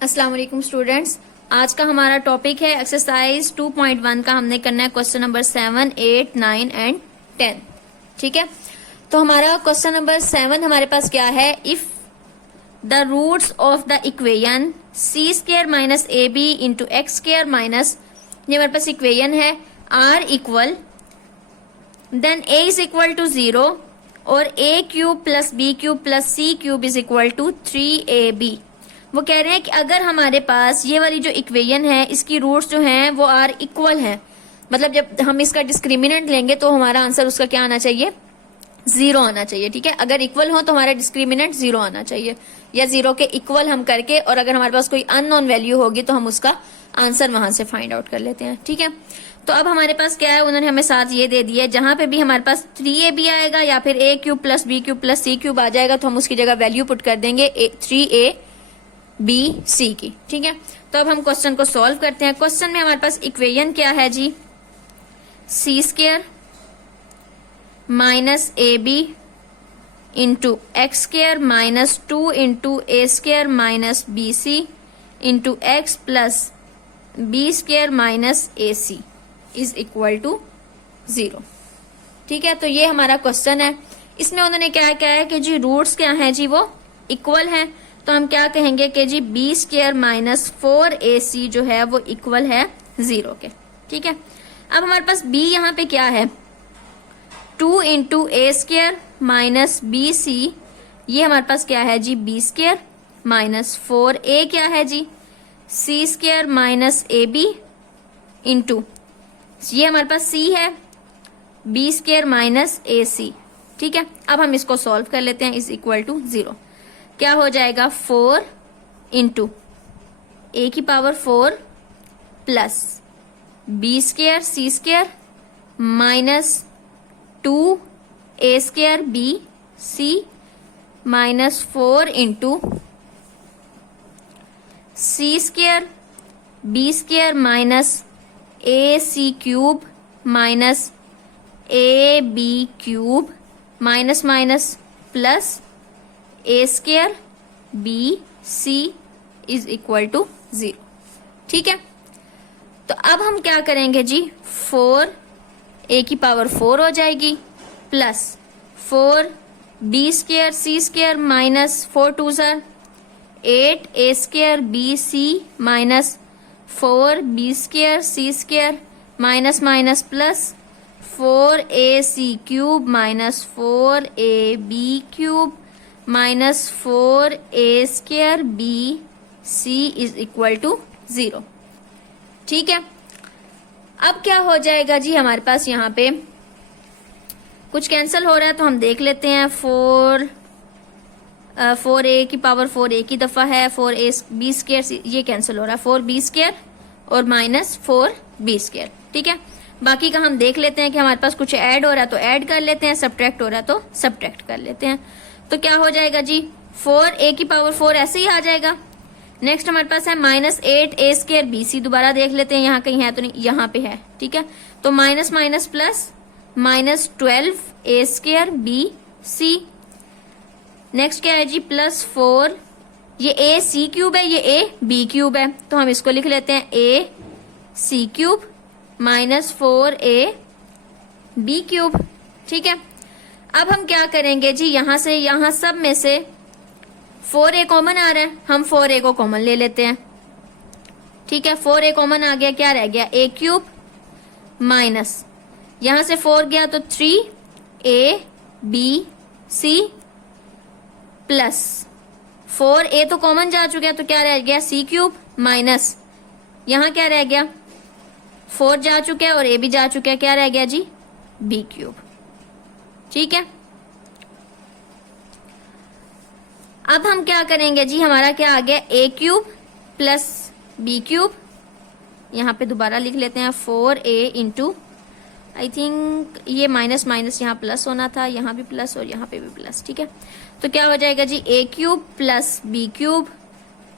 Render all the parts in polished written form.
अस्सलाम वालेकुम स्टूडेंट्स। आज का हमारा टॉपिक है एक्सरसाइज 2.1 का। हमने करना है क्वेश्चन नंबर 7, 8, 9 एंड 10। ठीक है, तो हमारा क्वेश्चन नंबर 7 हमारे पास क्या है। If the roots of the equation c square minus a b into x square minus, ये हमारे पास इक्वेशन है, are equal, then a is equal to 0 और a cube plus b cube plus c cube is equal to 3ab। वो कह रहे हैं कि अगर हमारे पास ये वाली जो इक्वेशन है इसकी रूट्स जो हैं वो आर इक्वल हैं, मतलब जब हम इसका डिस्क्रिमिनेंट लेंगे तो हमारा आंसर उसका क्या आना चाहिए, 0 आना चाहिए। ठीक है, अगर इक्वल हो तो हमारा डिस्क्रिमिनेंट 0 आना चाहिए, या 0 के इक्वल हम करके, और अगर हमारे पास कोई अननोन वैल्यू होगी तो हम उसका आंसर वहां से फाइंड आउट कर लेते हैं। ठीक है, तो अब हमारे पास क्या है, उन्होंने हमें साथ ये दे दिया है, जहां पे भी हमारे पास 3ab आएगा या फिर a cube plus b cube plus c cube आ जाएगा तो हम उसकी जगह वैल्यू पुट कर देंगे 3ab की। ठीक है, तो अब हम क्वेश्चन को सॉल्व करते हैं। क्वेश्चन में हमारे पास इक्वेशन क्या है जी, c square minus a b into x square minus 2 into a square minus b c into x plus b square minus a c is equal to 0। ठीक है, तो ये हमारा क्वेश्चन है। इसमें उन्होंने क्या क्या है कि जी रूट्स क्या हैं जी, वो इक्वल हैं, तो हम क्या कहेंगे कि G B square minus 4ac जो है वो इक्वल है 0 के। ठीक है, अब हमारे पास b यहाँ पे क्या है, 2 into a square minus b सी, ये हमारे पास क्या है G B square minus 4a क्या है जी c square minus a b into, ये हमारे पास c है, b square minus a c. ठीक है, अब हम इसको सॉल्व कर लेते हैं, इज इक्वल टू 0। क्या हो जाएगा, 4 इंटू ए की power 4 plus b square c square minus 2 a square b c minus 4 into c square b square minus a c cube minus a b cube minus minus plus a square b c is equal to 0। ठीक है, तो अब हम क्या करेंगे जी, 4 ए की power 4 हो जाएगी plus 4 b square c square minus 4 2 ज़र 8 a square b c minus 4 b square c square minus minus plus 4 a c cube minus 4 a b cube minus 4 a square b c is equal to 0। ठीक है, अब क्या हो जाएगा जी, हमारे पास यहाँ पे कुछ कैंसिल हो रहा है तो हम देख लेते हैं। 4a की पावर 4 एक ही दफा है, 4a बी स्क्र ये कैंसिल हो रहा है, 4 बी स्क्र और माइनस 4 बी स्क्र। ठीक है, बाकी का हम देख लेते हैं कि हमारे पास कुछ ऐड हो रहा है तो ऐड कर लेते हैं, सब्ट्रैक्ट हो रहा है तो सब्ट्रैक्ट कर लेते हैं। तो क्या हो जाएगा जी, 4a की पावर 4 ऐसे ही आ जाएगा। नेक्स्ट हमारे पास है माइनस 8 ए स्क्र बी सी, दोबारा देख लेते हैं यहाँ कहीं है तो नहीं, यहाँ पे है। ठीक है, तो माइनस माइनस प्लस माइनस 12 ए स्क्र बी सी। नेक्स्ट क्या है जी, प्लस 4, ये ए सी क्यूब है, ये ए बी क्यूब है, तो हम इसको लिख लेते हैं a c cube minus 4 a b cube. ठीक है, अब हम क्या करेंगे जी, यहां से यहां सब में से 4a कॉमन आ रहा है, हम 4a को कॉमन ले लेते हैं। ठीक है, 4a कॉमन आ गया, क्या रह गया, a क्यूब माइनस यहां से 4 गया तो 3ab प्लस 4a तो कॉमन जा चुका है तो क्या रह गया, c क्यूब माइनस यहां क्या रह गया, 4 जा चुका है और a भी जा चुका है, क्या रह गया जी, b क्यूब। ठीक है, अब हम क्या करेंगे जी, हमारा क्या आ गया, a cube plus b cube, यहाँ पे दोबारा लिख लेते हैं 4a इंटू, आई थिंक ये माइनस माइनस यहाँ प्लस होना था, यहाँ भी प्लस और यहाँ पे भी प्लस। ठीक है, तो क्या हो जाएगा जी, a cube plus b cube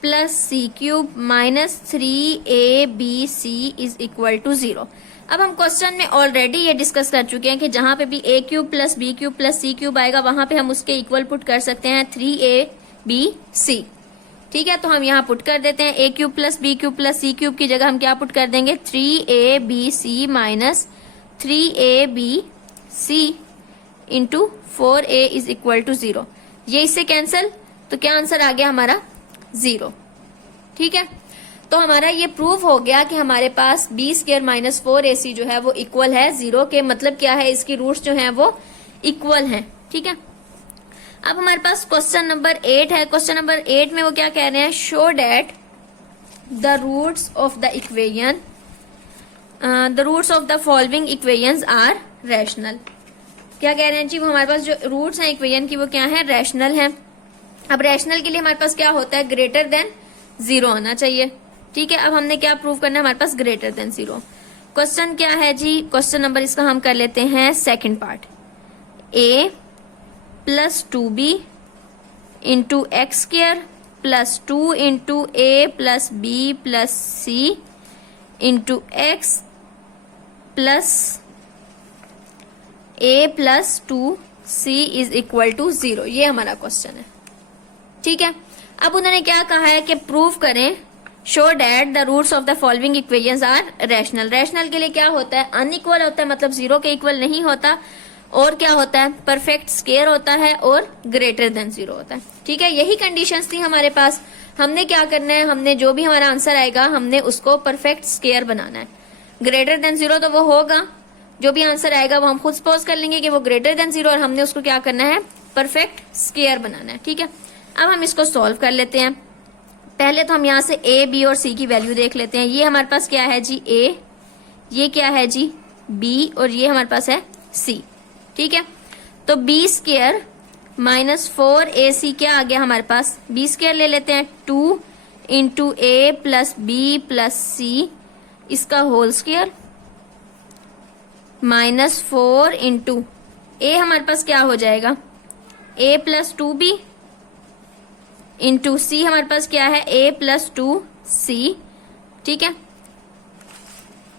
plus c cube minus 3abc is equal to 0। अब हम क्वेश्चन में ऑलरेडी ये डिस्कस कर चुके हैं कि जहां पे भी a cube plus b cube plus c cube आएगा वहां पे हम उसके इक्वल पुट कर सकते हैं 3abc। ठीक है, तो हम यहाँ पुट कर देते हैं a³ plus b³ plus c³ की जगह हम क्या पुट कर देंगे 3abc minus 3abc into 4a is equal to 0। ये इससे कैंसिल, तो क्या आंसर आ गया हमारा 0। ठीक है, तो हमारा ये प्रूव हो गया कि हमारे पास b² माइनस 4ac जो है वो इक्वल है 0 के। मतलब क्या है, इसकी रूट्स जो हैं वो इक्वल हैं। ठीक है, अब हमारे पास क्वेश्चन नंबर 8 है। क्वेश्चन नंबर 8 में वो क्या कह रहे हैं, show that the roots of the equation the roots of the following equations are rational. क्या कह रहे हैं जी, वो हमारे पास जो रूट्स हैं इक्वेशन की वो क्या है, रैशनल है। अब रैशनल के लिए हमारे पास क्या होता है, ग्रेटर देन 0 होना चाहिए। ठीक है, अब हमने क्या प्रूव करना है, हमारे पास ग्रेटर देन 0। क्वेश्चन क्या है जी, क्वेश्चन नंबर इसका हम कर लेते हैं second part. a plus 2b into x² plus 2 into a plus b plus c into x plus a plus 2c is equal to 0। ये हमारा क्वेश्चन है। ठीक है, अब उन्होंने क्या कहा है कि प्रूव करें, show that the roots of the following equations are rational. Rational के लिए क्या होता है, अनइक्वल होता है, मतलब 0 के इक्वल नहीं होता, और क्या होता है, परफेक्ट स्क्वायर होता है, और ग्रेटर देन 0 होता है। ठीक है, यही कंडीशंस थी हमारे पास। हमने क्या करना है, हमने जो भी हमारा आंसर आएगा हमने उसको परफेक्ट स्क्वायर बनाना है। ग्रेटर देन 0 तो वो होगा, जो भी आंसर आएगा वो हम खुद सपोज कर लेंगे कि वो ग्रेटर देन 0, और हमने उसको क्या करना है, परफेक्ट स्क्वायर बनाना है। ठीक है, अब हम इसको सॉल्व कर लेते हैं। पहले तो हम यहाँ से a, b और c की वैल्यू देख लेते हैं। ये हमारे पास क्या है जी a, ये क्या है जी b, और ये हमारे पास है c। ठीक है, तो b² माइनस 4ac क्या आ गया हमारे पास, b² ले लेते हैं 2 into a plus b plus c इसका whole square minus 4 into a हमारे पास क्या हो जाएगा, a plus 2b into c हमारे पास क्या है, a प्लस 2c। ठीक है,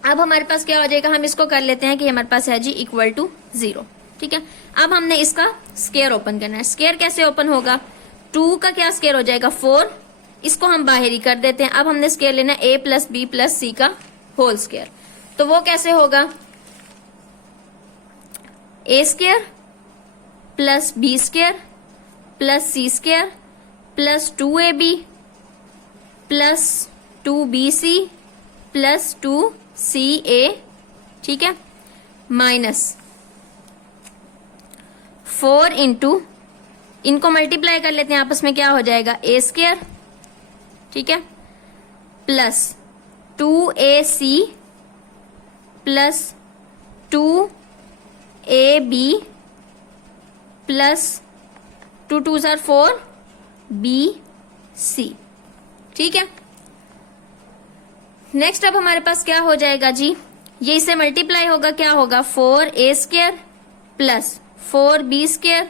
अब हमारे पास क्या हो जाएगा, हम इसको कर लेते हैं कि हमारे पास है जी इक्वल टू 0। ठीक है, अब हमने इसका स्क्वायर ओपन करना है। स्क्वायर कैसे ओपन होगा, 2 का क्या स्क्वायर हो जाएगा 4, इसको हम बाहर ही कर देते हैं। अब हमने स्क्वायर लेना है a plus b plus c का होल स्क्वायर, तो वो कैसे होगा, a² plus b² plus c² plus 2ab plus 2bc plus 2ca। ठीक है, माइनस 4 इंटू, इनको मल्टीप्लाई कर लेते हैं आपस में, क्या हो जाएगा a², ठीक है, plus 2ac plus 2ab plus 2 2s are 4 bc। ठीक है, नेक्स्ट अब हमारे पास क्या हो जाएगा जी, ये इससे मल्टीप्लाई होगा, क्या होगा 4a² plus 4b²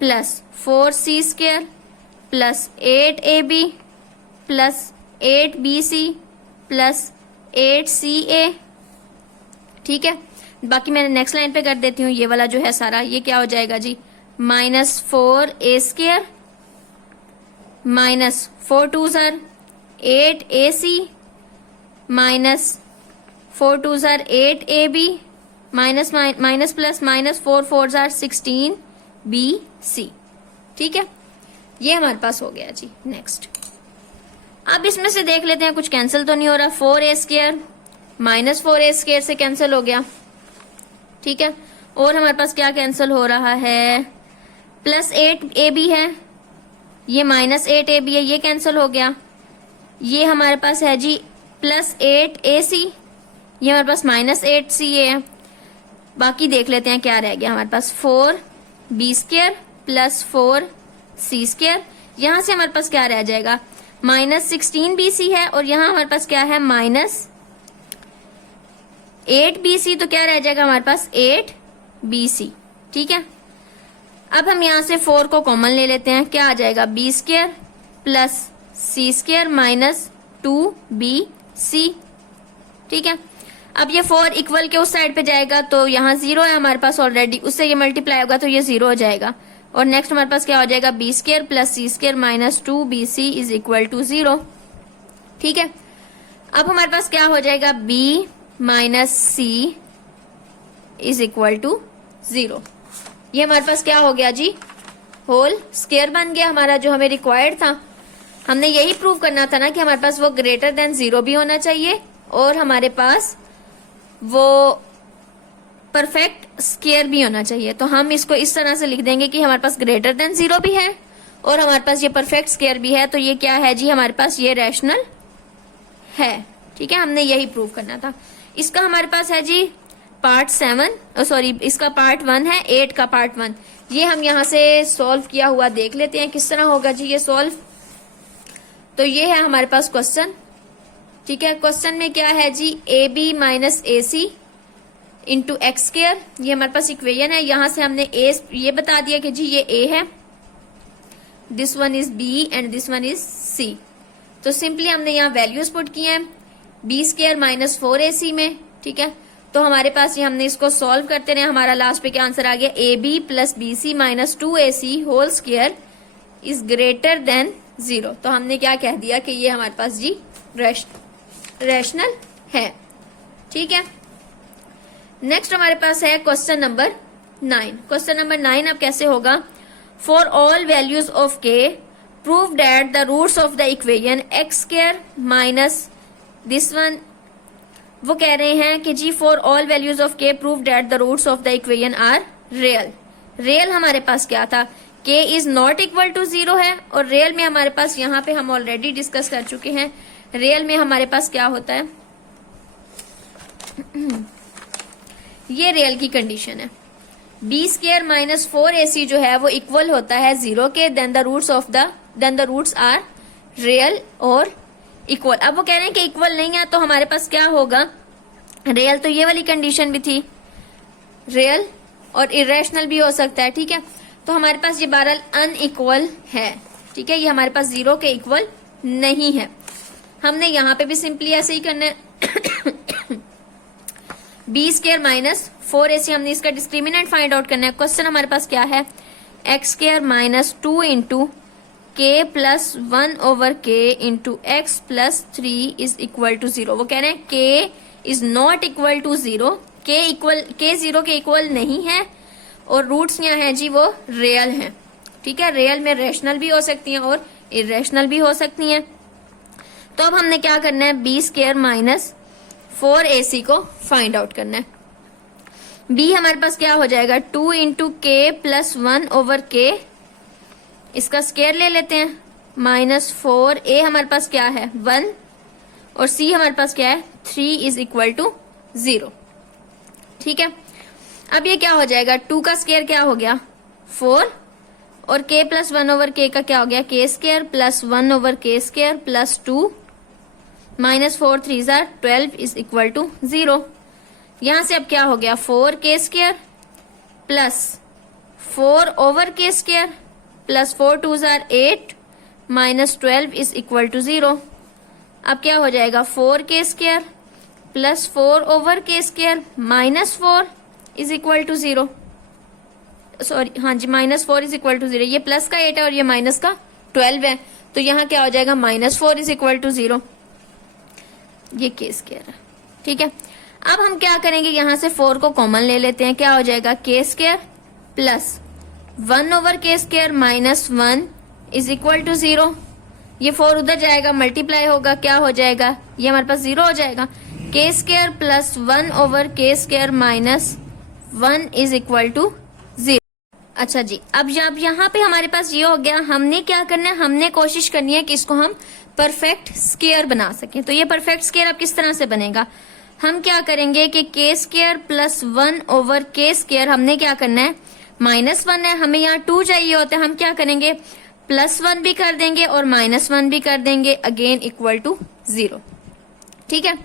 plus 4c² plus 8ab plus 8bc plus 8ca। ठीक है, बाकी मैं नेक्स्ट लाइन पे कर देती हूँ। ये वाला जो है सारा, ये क्या हो जाएगा जी, minus 4a² minus 4 2s are 8ac minus 4 2s are 8ab minus minus plus minus 4 4s are 16bc। ठीक है, ये हमारे पास हो गया जी। नेक्स्ट, अब इसमें से देख लेते हैं कुछ कैंसिल तो नहीं हो रहा। 4a² माइनस 4a² से कैंसिल हो गया। ठीक है, और हमारे पास क्या कैंसिल हो रहा है, प्लस 8ab है, ये माइनस 8ab है, ये कैंसिल हो गया। ये हमारे पास है जी प्लस 8ac, ये हमारे पास माइनस 8ca है। बाकी देख लेते हैं क्या रह गया हमारे पास, 4b² प्लस 4c²। यहां से हमारे पास क्या रह जाएगा, माइनस 16bc है, और यहां हमारे पास क्या है माइनस 8bc, तो क्या रह जाएगा हमारे पास 8bc। ठीक है, अब हम यहां से 4 को कॉमन ले लेते हैं, क्या आ जाएगा b² plus c² minus 2bc। ठीक है, अब ये 4 इक्वल के उस साइड पे जाएगा, तो यहाँ 0 है हमारे पास ऑलरेडी, उससे ये मल्टीप्लाई होगा तो ये 0 हो जाएगा। और नेक्स्ट हमारे पास क्या हो जाएगा, b square plus c square minus 2bc is equal to 0। ठीक है, अब हमारे पास क्या हो जाएगा, b minus c is equal to 0। ये हमारे पास क्या हो गया जी, होल स्क्वायर बन गया हमारा, जो हमें रिक्वायर्ड था। हमने यही प्रूव करना था ना कि हमारे पास वो ग्रेटर देन 0 भी होना चाहिए और हमारे पास वो परफेक्ट स्क्वायर भी होना चाहिए। तो हम इसको इस तरह से लिख देंगे कि हमारे पास ग्रेटर देन 0 भी है और हमारे पास ये परफेक्ट स्क्वायर भी है। तो ये क्या है जी, हमारे पास ये रैशनल है। ठीक है, हमने यही प्रूव करना था। इसका हमारे पास है जी पार्ट 7, सॉरी इसका पार्ट 1 है, 8 का पार्ट 1। ये हम यहाँ से सॉल्व किया हुआ देख लेते हैं किस तरह होगा जी ये सॉल्व। तो ये है हमारे पास क्वेश्चन। ठीक है, क्वेश्चन में क्या है जी, a b minus a c into x square, ये हमारे पास इक्वेशन है। यहां से हमने ए ये बता दिया कि जी ये ए है, this one is b and this one is c. तो सिंपली हमने यहाँ वैल्यूज पुट किए हैं, बी स्क्वायर माइनस 4ac में। ठीक है, तो हमारे पास ये हमने इसको सॉल्व करते रहे, हमारा लास्ट पे क्या आंसर आ गया, a b plus b c minus 2ac whole square is greater than 0। तो हमने क्या कह दिया कि ये हमारे पास जी रैशनल है। ठीक है, नेक्स्ट हमारे पास है क्वेश्चन नंबर 9। क्वेश्चन नंबर 9 अब कैसे होगा, for all values of k prove that the roots of the equation x square minus this one. वो कह रहे हैं कि जी for all values of k prove that the roots of the equation are real. Real हमारे पास क्या था, के इज नॉट इक्वल टू 0 है, और रियल में हमारे पास यहाँ पे हम ऑलरेडी डिस्कस कर चुके हैं। रियल में हमारे पास क्या होता है, ये रियल की कंडीशन है, बी स्क्वायर माइनस 4ac जो है वो इक्वल होता है 0 के, then the roots are real और इक्वल। अब वो कह रहे हैं कि इक्वल नहीं है, तो हमारे पास क्या होगा, रियल तो ये वाली कंडीशन भी थी, रियल और इरेशनल भी हो सकता है। ठीक है, तो हमारे पास ये बहरहाल अनइक्वल है। ठीक है, ये हमारे पास 0 के इक्वल नहीं है। हमने यहाँ पे भी सिंपली ऐसे ही करना है, बी स्क्वायर माइनस 4ac, हमने इसका डिस्क्रिमिनेंट फाइंड आउट करना है। क्वेश्चन हमारे पास क्या है, x square minus 2 into k plus 1 over k into x plus 3 is equal to 0। वो कह रहे हैं के इज नॉट इक्वल टू 0, के 0 के इक्वल नहीं है, और रूट्स यहाँ है जी वो रियल हैं। ठीक है, रियल में रैशनल भी हो सकती हैं और इरेशनल भी हो सकती हैं। तो अब हमने क्या करना है, बी स्क्वायर माइनस 4ac को फाइंड आउट करना है। b हमारे पास क्या हो जाएगा, 2 इंटू के प्लस 1 ओवर के, इसका स्क्वायर ले लेते हैं, माइनस 4a हमारे पास क्या है 1, और c हमारे पास क्या है 3 इज इक्वल टू 0। ठीक है, अब ये क्या हो जाएगा, 2 का स्क्वायर क्या हो गया 4, और k प्लस 1 ओवर के का क्या हो गया, k square plus 1 over k square plus 2 minus 4 3 जार 12 इज इक्वल टू 0। यहां से अब क्या हो गया, 4 k square plus 4 over k square plus 4 2 जार 8 माइनस 12 इज इक्वल टू 0। अब क्या हो जाएगा, 4 k square plus 4 over k square minus 4 is equal to 0। Sorry हाँ जी, माइनस 4 इज इक्वल टू 0। ये प्लस का 8 है और ये माइनस का 12 है, तो यहाँ क्या हो जाएगा, माइनस 4 इज इक्वल टू 0। ये के स्क्वायर है। ठीक है, अब हम क्या करेंगे, यहां से 4 को कॉमन ले लेते हैं, क्या हो जाएगा, k square plus 1 over k square minus 1 is equal to 0। ये 4 उधर जाएगा, मल्टीप्लाई होगा, क्या हो जाएगा, ये हमारे पास 0 हो जाएगा। K square plus 1 over k square minus 1 is equal to 0। अच्छा जी, अब यहाँ पे हमारे पास ये हो गया। हमने क्या करना है, हमने कोशिश करनी है कि इसको हम परफेक्ट स्क्वायर बना सकें। तो ये परफेक्ट स्क्वायर अब किस तरह से बनेगा, हम क्या करेंगे कि के square plus 1 over k square, हमने क्या करना है, माइनस 1 है, हमें यहाँ 2 चाहिए होता है, हम क्या करेंगे, प्लस 1 भी कर देंगे और माइनस 1 भी कर देंगे, अगेन इक्वल टू 0। ठीक है,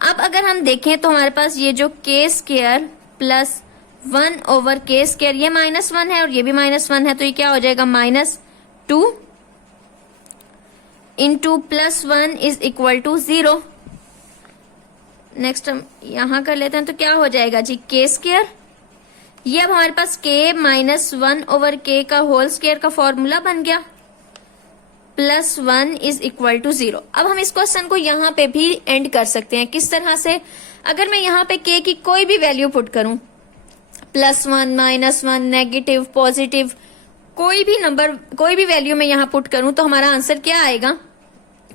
अब अगर हम देखें तो हमारे पास ये जो के square plus 1 over k square, ये माइनस 1 है और ये भी माइनस 1 है, तो ये क्या हो जाएगा, minus 2 into plus 1 is equal to 0। Next हम यहां कर लेते हैं, तो क्या हो जाएगा जी, के स्क्वायर, ये अब हमारे पास k माइनस 1/k का होल स्क्वायर का फॉर्मूला बन गया, +1 इज इक्वल टू 0। अब हम इस क्वेश्चन को यहाँ पे भी एंड कर सकते हैं। किस तरह से? अगर मैं यहाँ पे k की कोई भी वैल्यू पुट करूं, +1, -1, नेगेटिव, पॉजिटिव, कोई भी नंबर, कोई भी वैल्यू मैं यहाँ पुट करूं, तो हमारा आंसर क्या आएगा?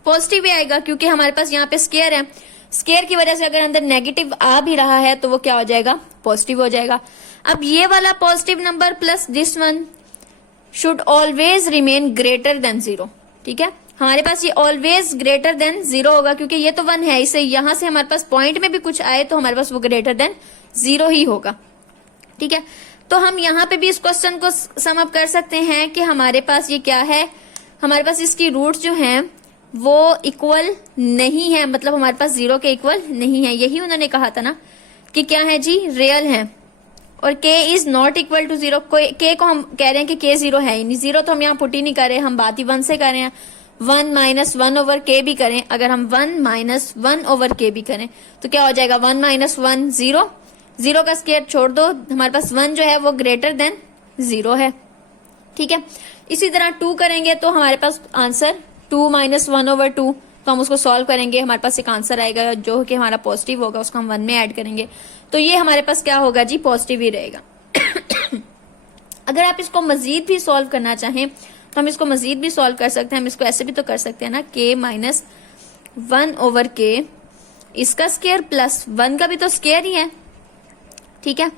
पॉजिटिव ही आएगा, क्योंकि हमारे पास यहाँ पे स्क्वायर है। स्क्वायर की वजह से अगर अंदर नेगेटिव आ भी रहा है तो वो क्या हो जाएगा? पॉजिटिव हो जाएगा। अब ये वाला positive number plus this one should always remain greater than 0। ठीक है, हमारे पास ये ऑलवेज ग्रेटर देन 0 होगा, क्योंकि ये तो 1 है, इससे यहां से हमारे पास पॉइंट में भी कुछ आए तो हमारे पास वो ग्रेटर देन 0 ही होगा। ठीक है, तो हम यहाँ पे भी इस क्वेश्चन को सम अप कर सकते हैं कि हमारे पास ये क्या है, हमारे पास इसकी रूट जो है वो इक्वल नहीं है, मतलब हमारे पास 0 के इक्वल नहीं है। यही उन्होंने कहा था ना कि क्या है जी? रियल है। और k is not equal to 0। k को हम कह रहे हैं कि k 0 है ही नहीं। 0 तो हम यहाँ पुट ही नहीं कर रहे, हम बात ही 1 से कर रहे हैं। 1 माइनस 1/k भी करें, अगर हम 1 माइनस 1/k भी करें तो क्या हो जाएगा? 1 माइनस 1 0, 0 का स्क्वायर छोड़ दो, हमारे पास 1 जो है वो ग्रेटर देन 0 है। ठीक है, इसी तरह 2 करेंगे तो हमारे पास आंसर 2 माइनस 1/2, तो हम उसको सॉल्व करेंगे, हमारे पास एक आंसर आएगा जो कि हमारा पॉजिटिव होगा, उसको हम 1 में ऐड करेंगे, तो ये हमारे पास क्या होगा जी? पॉजिटिव ही रहेगा। अगर आप इसको मजीद भी सॉल्व करना चाहें तो हम इसको मजीद भी सॉल्व कर सकते हैं। हम इसको ऐसे भी तो कर सकते हैं ना, k माइनस 1/k इसका स्क्वायर प्लस 1 का भी तो स्क्वायर ही है। ठीक है,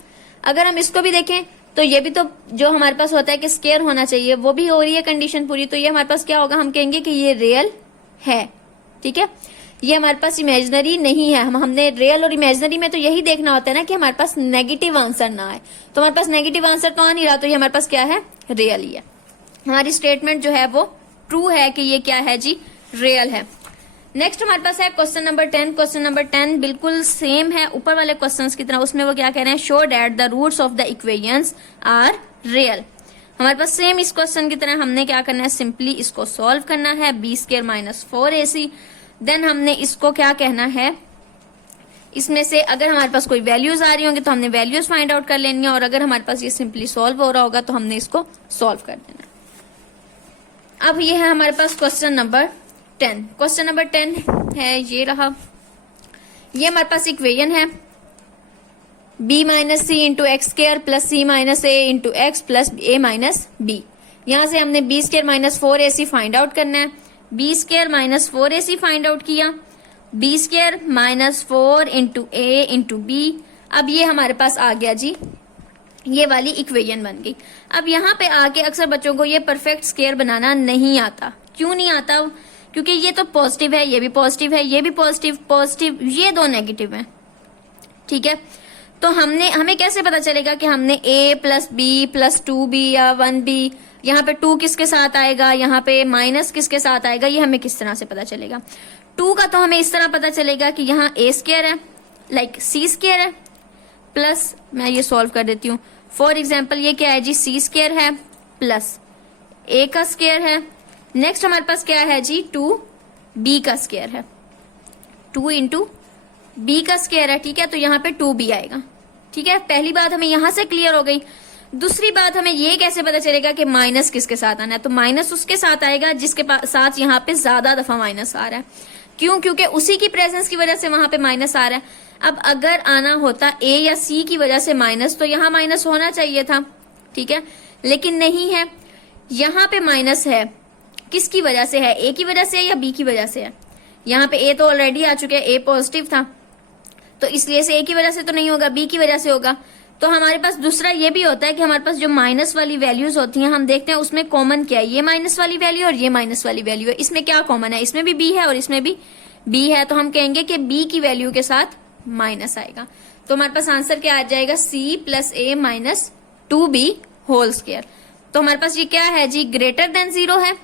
अगर हम इसको भी देखें तो ये भी तो जो हमारे पास होता है कि स्क्वायर होना चाहिए, वो भी हो रही है कंडीशन पूरी, तो ये हमारे पास क्या होगा? हम कहेंगे कि ये रियल है। ठीक है, ये हमारे पास इमेजिनरी नहीं है। हमने रियल और इमेजिनरी में तो यही देखना होता है ना कि हमारे पास नेगेटिव आंसर ना आए, तो हमारे पास नेगेटिव आंसर तो आ नहीं रहा, तो ये हमारे पास क्या है? रियल ही है। हमारी स्टेटमेंट जो है वो ट्रू है कि ये क्या है जी? रियल है। नेक्स्ट हमारे पास है क्वेश्चन नंबर 10। क्वेश्चन नंबर 10 बिल्कुल सेम है ऊपर वाले क्वेश्चंस की तरह। उसमें वो क्या कह रहे हैं? Show that the roots of the equations are real. हमारे पास सेम इस क्वेश्चन की तरह हमने क्या करना है? सिंपली इसको सॉल्व करना है, b² माइनस 4ac। देन हमने इसको क्या कहना है? इसमें से अगर हमारे पास कोई वैल्यूज आ रही होंगी तो हमने वैल्यूज फाइंड आउट कर लेनी है, और अगर हमारे पास ये सिंपली सॉल्व हो रहा होगा तो हमने इसको सॉल्व कर देना। अब ये है हमारे पास क्वेश्चन नंबर 10। क्वेश्चन नंबर 10 है, ये रहा। ये हमारे पास इक्वेशन है b माइनस सी इंटू एक्स स्क्वायर प्लस सी माइनस ए इंटू एक्स प्लस ए माइनस बी। यहां से हमने b² minus 4ac find out करना है। b² minus 4ac find out किया, b² माइनस 4 इंटू ए इंटू बी। अब ये हमारे पास आ गया जी, ये वाली इक्वेशन बन गई। अब यहाँ पे आके अक्सर बच्चों को ये परफेक्ट स्क्वायर बनाना नहीं आता। क्यों नहीं आता? क्योंकि ये तो पॉजिटिव है, ये भी पॉजिटिव है, ये भी पॉजिटिव, पॉजिटिव, ये दो नेगेटिव हैं। ठीक है, तो हमें कैसे पता चलेगा कि हमने a plus B plus 2b या 1b, यहाँ पे 2 किसके साथ आएगा, यहाँ पे माइनस किसके साथ आएगा, ये हमें किस तरह से पता चलेगा? 2 का तो हमें इस तरह पता चलेगा कि यहाँ a² है, लाइक c² है, प्लस मैं ये सॉल्व कर देती हूँ। फॉर एग्जाम्पल ये क्या है जी? c² है प्लस a का स्क्वायर है। नेक्स्ट हमारे पास क्या है जी? 2b का स्क्वायर है, 2 इंटू b का स्क्वायर है। ठीक है, तो यहाँ पे 2b आएगा। ठीक है, पहली बात हमें यहाँ से क्लियर हो गई। दूसरी बात, हमें ये कैसे पता चलेगा कि माइनस किसके साथ आना है? तो माइनस उसके साथ आएगा जिसके साथ यहाँ पे ज्यादा दफा माइनस आ रहा है। क्यों? क्योंकि उसी की प्रेजेंस की वजह से वहां पे माइनस आ रहा है। अब अगर आना होता a या c की वजह से माइनस, तो यहाँ माइनस होना चाहिए था। ठीक है, लेकिन नहीं है, यहाँ पे माइनस है। किसकी वजह से है? a की वजह से या b की वजह से है? यहाँ पे a तो ऑलरेडी आ चुके हैं, a पॉजिटिव था, तो इसलिए से a की वजह से तो नहीं होगा, b की वजह से होगा। तो हमारे पास दूसरा ये भी होता है कि हमारे पास जो माइनस वाली वैल्यूज होती हैं, हम देखते हैं उसमें कॉमन क्या है। ये माइनस वाली वैल्यू और ये माइनस वाली वैल्यू है, इसमें क्या कॉमन है? इसमें भी b है और इसमें भी b है, तो हम कहेंगे कि b की वैल्यू के साथ माइनस आएगा। तो हमारे पास आंसर क्या आ जाएगा? c plus a minus 2b whole square. तो हमारे पास ये क्या है जी? ग्रेटर देन 0 है।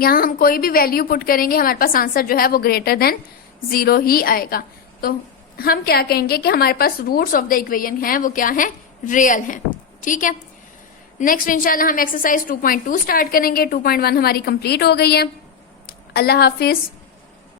यहाँ हम कोई भी वैल्यू पुट करेंगे, हमारे पास आंसर जो है वो ग्रेटर देन 0 ही आएगा। तो हम क्या कहेंगे कि हमारे पास रूट्स ऑफ द इक्वेशन है वो क्या है? रियल है। ठीक है, नेक्स्ट इंशाल्लाह हम एक्सरसाइज 2.2 स्टार्ट करेंगे। 2.1 हमारी कंप्लीट हो गई है। अल्लाह हाफिज।